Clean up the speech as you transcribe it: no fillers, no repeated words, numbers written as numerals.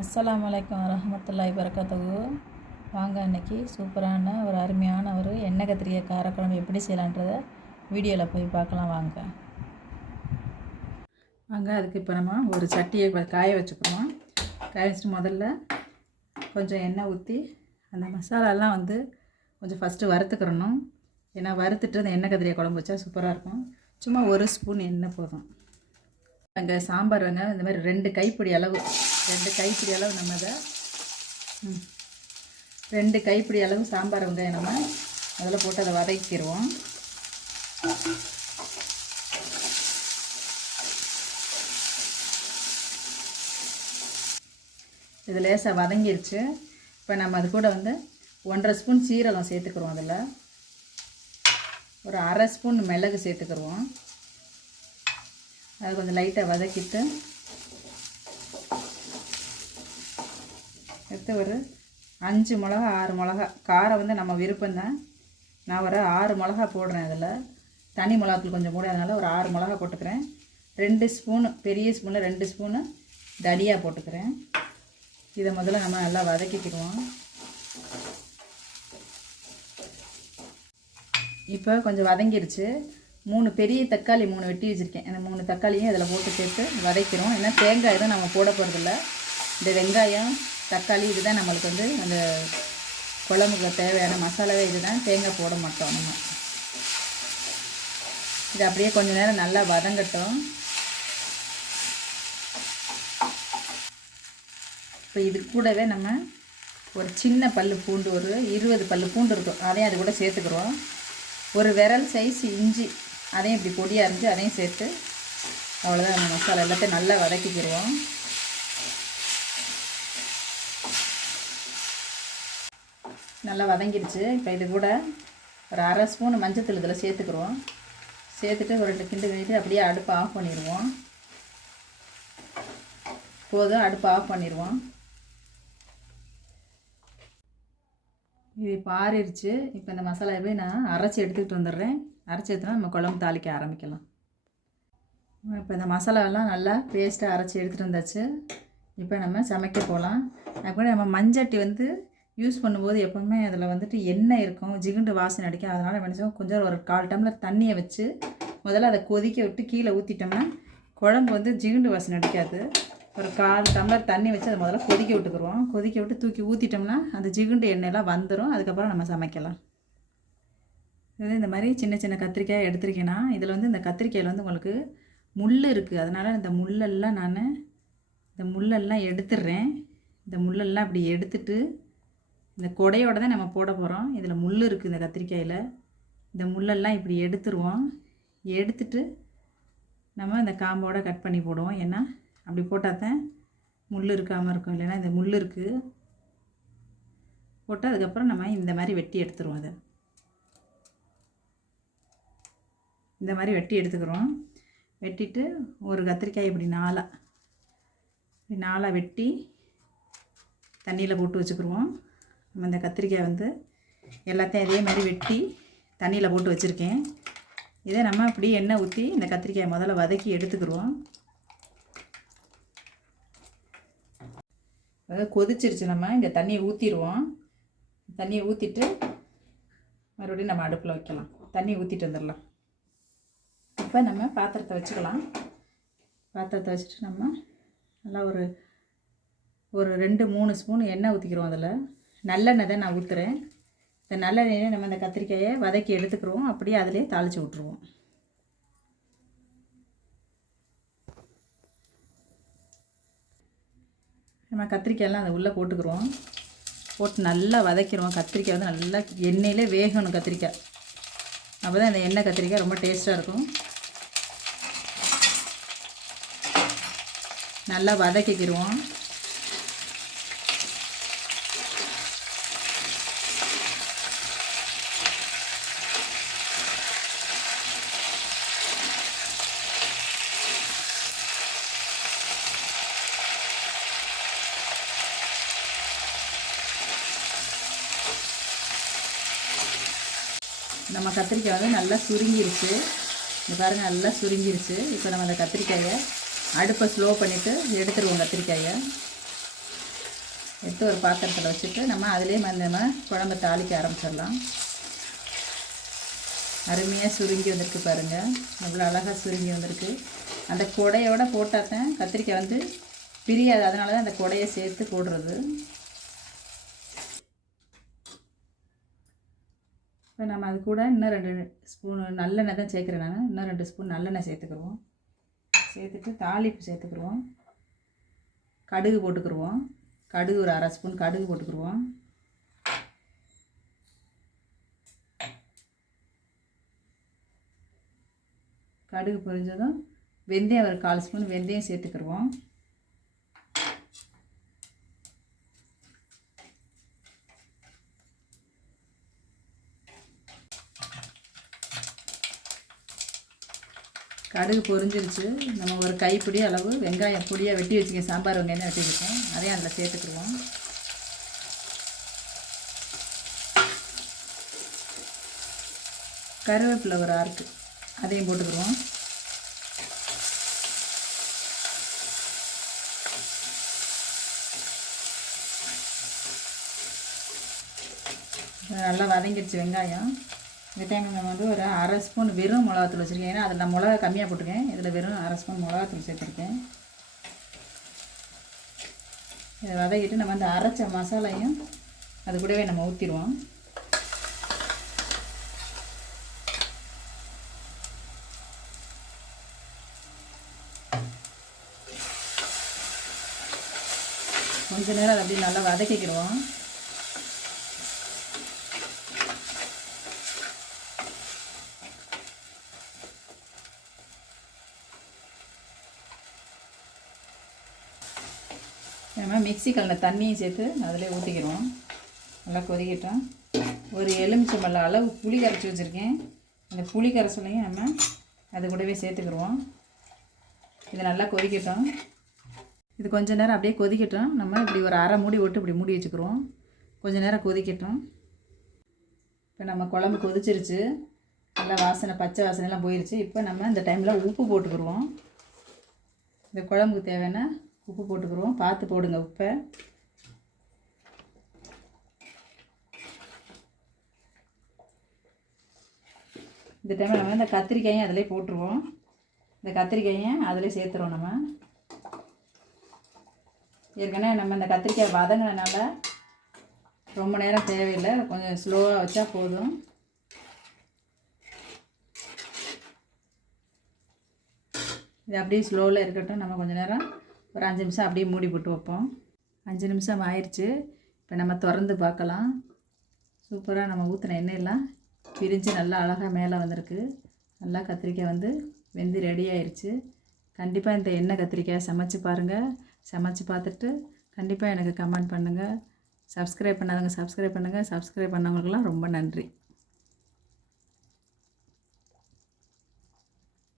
அஸ்ஸலாமு அலைக்கும் வரஹ்மத்துல்லாஹி வபரகாத்துஹு. வாங்க இன்றைக்கி சூப்பரான ஒரு அருமையான ஒரு எண்ணெய் கத்திரிக்காய் காரக்குழம்பு எப்படி செய்யலான்றதை வீடியோவில் போய் பார்க்கலாம். வாங்க அதுக்கு இப்போ நம்ம ஒரு சட்டியை காய வச்சுக்கிறோம். காய வச்சுட்டு முதல்ல கொஞ்சம் எண்ணெய் ஊற்றி அந்த மசாலாலாம் கொஞ்சம் ஃபஸ்ட்டு வறுத்துக்கிறணும். ஏன்னா வறுத்துட்டு அந்த எண்ணெய் கத்திரிக்காய் குழம்பு வச்சா சூப்பராக இருக்கும். சும்மா ஒரு ஸ்பூன் எண்ணெய் போதும். அங்கே சாம்பார் இந்த மாதிரி 2 கைப்பிடி அளவு நம்ம அதை 2 கைப்பிடி அளவு சாம்பார் வெங்காயம் நம்ம அதில் போட்டு அதை வதக்கிடுவோம். இது லேசாக வதங்கிருச்சு. இப்போ நம்ம அது கூட 1.5 ஸ்பூன் சீரகம் சேர்த்துக்கிறோம். அதில் ஒரு 1/2 ஸ்பூன் மிளகு சேர்த்துக்கிடுவோம். அதை கொஞ்சம் லைட்டாக வதக்கிட்டு எடுத்து ஒரு 5 மிளகா 6 மிளகா காரம் நம்ம விருப்பம்தான். நான் ஒரு 6 மிளகா போடுறேன். அதில் தனி மிளகாத்தூள் கொஞ்சம் போட, அதனால் ஒரு 6 மிளகா போட்டுக்கிறேன். 2 ஸ்பூனு பெரிய ஸ்பூனில் 2 ஸ்பூனு தனியா போட்டுக்கிறேன். இதை முதல்ல நம்ம நல்லா வதக்கிக்கிடுவோம். இப்போ கொஞ்சம் வதங்கிருச்சு. 3 பெரிய தக்காளி 3 வெட்டி வச்சுருக்கேன். அந்த 3 தக்காளியும் அதில் போட்டு சேர்த்து வதக்கிறோம். ஏன்னா தேங்காய் எதுவும் நம்ம போட போகிறதில்ல. இந்த வெங்காயம் தக்காளி இதுதான் நம்மளுக்கு அந்த குழம்புக்கு தேவையான மசாலாவே இதுதான். தேங்காய் போட மாட்டோம் நம்ம. இது அப்படியே கொஞ்சம் நேரம் நல்லா வதங்கட்டும். இப்போ இது கூடவே நம்ம ஒரு சின்ன பல்லு பூண்டு, ஒரு 20 பல்லு பூண்டு இருக்கும், அதையும் அது கூட சேர்த்துக்கிறோம். ஒரு விரல் சைஸ் இஞ்சி, அதையும் இப்படி பொடியாக அரிஞ்சு அதையும் சேர்த்து அவ்வளோதான். அந்த மசாலா எல்லாத்தையும் நல்லா வதக்கிக்கிடுவோம். நல்லா வதங்கிடுச்சு. இப்போ இது கூட ஒரு 1/2 ஸ்பூன் மஞ்சத்தூள் இதில் சேர்த்துக்கிறோம். சேர்த்துட்டு ஒரு 2 கிண்டு வேண்டி அப்படியே அடுப்பை ஆஃப் பண்ணிடுவோம். போதும், அடுப்பை ஆஃப் பண்ணிடுவோம். இது இப்போ ஆறிடுச்சு. இப்போ இந்த மசாலாவை நான் அரைச்சி எடுத்துக்கிட்டு வந்துடுறேன். அரைச்சி எடுத்துனா நம்ம குழம்பு தாளிக்க ஆரம்பிக்கலாம். இப்போ இந்த மசாலாவெல்லாம் நல்லா பேஸ்ட்டாக அரைச்சி எடுத்துகிட்டு வந்தாச்சு. இப்போ நம்ம சமைக்க போகலாம். அதுக்கு நம்ம மஞ்சட்டி யூஸ் பண்ணும்போது எப்போவுமே அதில் எண்ணெய் இருக்கும், ஜிகுண்டு வாசனை அடிக்கும். அதனால் என்ன கொஞ்சம் ஒரு 1/4 டம்ளர் தண்ணியை வச்சு முதல்ல அதை கொதிக்க விட்டு கீழே ஊற்றிட்டோம்னா குழம்பு ஜிகுண்டு வாசனை அடிக்காது. ஒரு 1/4 டம்ளர் தண்ணி வச்சு அதை முதல்ல கொதிக்க விட்டுக்குருவோம். கொதிக்க விட்டு தூக்கி ஊற்றிட்டோம்னா அந்த ஜிகுண்டு எண்ணெயெல்லாம் வந்துடும். அதுக்கப்புறம் நம்ம சமைக்கலாம். இது இந்த மாதிரி சின்ன சின்ன கத்திரிக்காய் எடுத்திருக்கேன்னா இதில் இந்த கத்திரிக்காயில் உங்களுக்கு முள் இருக்குது. அதனால் இந்த முள்ளெல்லாம் எடுத்துடுறேன். இந்த முள்ளெல்லாம் இப்படி எடுத்துட்டு இந்த கொடையோடு தான் நம்ம போட போகிறோம். இதில் முள் இருக்குது இந்த கத்திரிக்காயில். இந்த முள்ளெல்லாம் இப்படி எடுத்துருவோம். எடுத்துட்டு நம்ம இந்த காம்போடு கட் பண்ணி போடுவோம். ஏன்னா அப்படி போட்டால் தான் முள் இருக்காமல் இருக்கும். இல்லைன்னா இந்த முள் இருக்குது போட்டு அதுக்கப்புறம் நம்ம இந்த மாதிரி வெட்டி எடுத்துருவோம். அதை இந்த மாதிரி வெட்டி எடுத்துக்கிறோம். வெட்டிட்டு ஒரு கத்திரிக்காய் இப்படி நாலாக வெட்டி தண்ணியில் போட்டு வச்சுக்கிடுவோம். நம்ம இந்த கத்திரிக்காய் எல்லாத்தையும் இதே மாதிரி வெட்டி தண்ணியில் போட்டு வச்சுருக்கேன். இதை நம்ம இப்படி எண்ணெய் ஊற்றி இந்த கத்திரிக்காயை முதல்ல வதக்கி எடுத்துக்கிடுவோம். கொதிச்சிருச்சு. நம்ம இந்த தண்ணியை ஊற்றிடுவோம். தண்ணியை ஊற்றிட்டு மறுபடியும் நம்ம அடுப்பில் வைக்கலாம். தண்ணியை ஊற்றிட்டு வந்துடலாம். இப்போ நம்ம பாத்திரத்தை வச்சுக்கலாம். பாத்திரத்தை வச்சுட்டு நம்ம நல்லா ஒரு 2-3 ஸ்பூன் எண்ணெய் ஊற்றிக்கிறோம். அதில் நல்லெண்ணெய் தான் நான் ஊற்றுறேன். இந்த நல்லெண்ணெயை நம்ம இந்த கத்திரிக்காயை வதக்கி எடுத்துக்கிறோம். அப்படியே அதிலே தாளித்து விட்ருவோம். நம்ம கத்திரிக்காயெல்லாம் அதை உள்ளே போட்டுக்கிறோம். போட்டு நல்லா வதக்கிடுவோம். கத்திரிக்காய் நல்லா எண்ணெயிலே வேகணும். கத்திரிக்காய் அப்போ தான் இந்த எண்ணெய் கத்திரிக்காய் ரொம்ப டேஸ்ட்டாக இருக்கும். நல்லா வதக்கிக்கிடுவோம். நம்ம கத்திரிக்காய் நல்லா சுருங்கிருச்சு. இந்த பாருங்கள், நல்லா சுருங்கிருச்சு. இப்போ நம்ம அந்த கத்திரிக்காயை அடுப்பை ஸ்லோ பண்ணிவிட்டு எடுத்துருவோம். கத்திரிக்காயை எடுத்து ஒரு பாத்திரத்தில் வச்சுட்டு நம்ம அதிலே நம்ம குழம்பு தாளிக்க ஆரம்பிச்சிடலாம். அருமையாக சுருங்கி வந்திருக்கு பாருங்கள், எவ்வளோ அழகாக சுருங்கி வந்திருக்கு. அந்த கொடையோடு போட்டால் தான் கத்திரிக்காய் வந்து பிரியாது, அதனால தான் அந்த கொடையை சேர்த்து போடுறது. இப்போ நம்ம அது கூட இன்னும் 2 ஸ்பூன் நல்லெண்ணெய் தான் சேர்க்குறேன் நான். இன்னும் 2 ஸ்பூன் நல்லெண்ணெய் சேர்த்துக்குருவோம். சேர்த்துட்டு தாளிப்பு சேர்த்துக்குருவோம். கடுகு போட்டுக்குருவோம். கடுகு ஒரு 1/2 ஸ்பூன் கடுகு போட்டுக்குருவோம். கடுகு பொரிஞ்சதும் வெந்தயம் ஒரு 1/4 ஸ்பூன் வெந்தயம் சேர்த்துக்குருவோம். கடுகு பொரிஞ்சிருச்சு. நம்ம ஒரு கைப்பிடி அளவு வெங்காயம் பொடியாக வெட்டி வச்சுக்க, சாம்பார் வெங்காயம் தான் வெட்டி வச்சுக்கேன், அதையும் அதில் சேர்த்துக்குருவோம். கருவேப்பிலை ஒரு ஆறுக்கு அதையும் போட்டுக்குருவோம். நல்லா வதங்கிடுச்சு வெங்காயம். இந்த டைம் நம்ம வந்து ஒரு 1/2 ஸ்பூன் வெறும் மிளகாத்தூள் வச்சுருக்கேன். ஏன்னா அதில் நான் மிளகா கம்மியாக போட்டிருக்கேன், இதில் வெறும் 1/2 ஸ்பூன் மிளகாத்தூள் சேர்த்துருக்கேன். இதை வதக்கிட்டு நம்ம அந்த அரைச்ச மசாலையும் அது கூடவே நம்ம ஊற்றிடுவோம். கொஞ்ச நேரம் அதை அப்படியே நல்லா வதக்கிக்கிடுவோம். நம்ம மிக்ஸி கலந்த தண்ணியும் சேர்த்து அதில் ஊற்றிக்கிறோம். நல்லா கொதிக்கிட்டோம். ஒரு எலுமிச்சம்பழம் அளவு புளி கரைச்சி வச்சுருக்கேன். அந்த புளி கரைசலையும் நம்ம அது கூடவே சேர்த்துக்கிடுவோம். இது நல்லா கொதிக்கட்டும். இது கொஞ்சம் நேரம் அப்படியே கொதிக்கட்டும். நம்ம இப்படி ஒரு அரை மூடி விட்டு இப்படி மூடி வச்சுக்கிறோம். கொஞ்சம் நேரம் கொதிக்கட்டும். இப்போ நம்ம குழம்பு கொதிச்சிருச்சு, நல்லா வாசனை பச்சை வாசனைலாம் போயிடுச்சு. இப்போ நம்ம இந்த டைமில் உப்பு போட்டுக்கிடுவோம். இந்த குழம்புக்கு தேவையான உப்பு போட்டுக்கிறோம். பார்த்து போடுங்க உப்பை. இந்த டைமில் நம்ம இந்த கத்திரிக்காயும் அதிலே போட்டுருவோம். இந்த கத்திரிக்காயும் அதிலே சேர்த்துருவோம். நம்ம ஏற்கனவே நம்ம இந்த கத்திரிக்காய் வதங்கினால ரொம்ப நேரம் தேவையில்லை, கொஞ்சம் ஸ்லோவாக வச்சா போதும். இது அப்படியே ஸ்லோவில் இருக்கட்டும். நம்ம கொஞ்சம் நேரம் ஒரு 5 நிமிஷம் அப்படியே மூடி போட்டு வைப்போம். 5 நிமிஷம் ஆயிடுச்சு. இப்போ நம்ம திறந்து பார்க்கலாம். சூப்பராக நம்ம ஊற்றின எண்ணெயெல்லாம் பிரிஞ்சு நல்லா அழகாக மேலே வந்திருக்கு. நல்லா கத்திரிக்காய் வந்து வெந்து ரெடி ஆயிடுச்சு. கண்டிப்பாக இந்த எண்ணெய் கத்திரிக்காய் சமைச்சு பாருங்கள். சமைச்சு பார்த்துட்டு கண்டிப்பாக எனக்கு கமெண்ட் பண்ணுங்கள். சப்ஸ்கிரைப் பண்ணாதவங்க சப்ஸ்கிரைப் பண்ணுங்கள். சப்ஸ்கிரைப் பண்ணவங்களுக்கெல்லாம் ரொம்ப நன்றி.